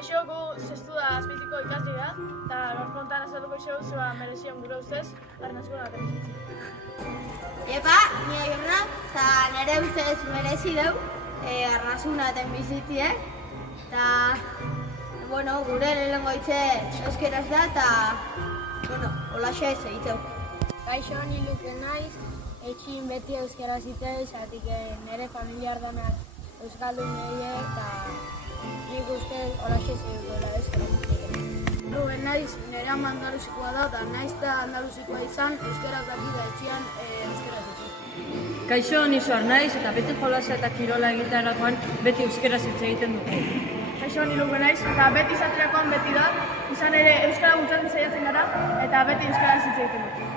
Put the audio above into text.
Kaixo, gu zestu da azpeitiko ikasle da, eta gaurko honetan azalduko izan zua merezion gure ustez, arnazko baten bizitzi. Epa, nire jorna, eta nire ustez merezi deu, arnazuna eta bizitzi, eta, gure lehenengo hitze euskeraz da, eta, holaxe ez egiteu. Kaixo, ni Luke naiz, etxin beti euskaraz hitzez, zatik nire familiar danak euskaldun nire, eta nik uste holaxe zegoela euskaraz hitzez. Ruben naiz, nire ama andaluzikoa da, eta naiz eta andaluzikoa izan, euskaraz daki da etxian euskaraz hitzez. Kaixo, ni Suar naiz, eta beti jolasa eta kirola egiterakoan beti euskaraz hitz egiten dugu. Kaixo, ni Luke naiz, eta beti izaterakoan beti da, izan ere euskara bultzatzen saiatzen gara, eta beti euskaraz hitz egiten dugu.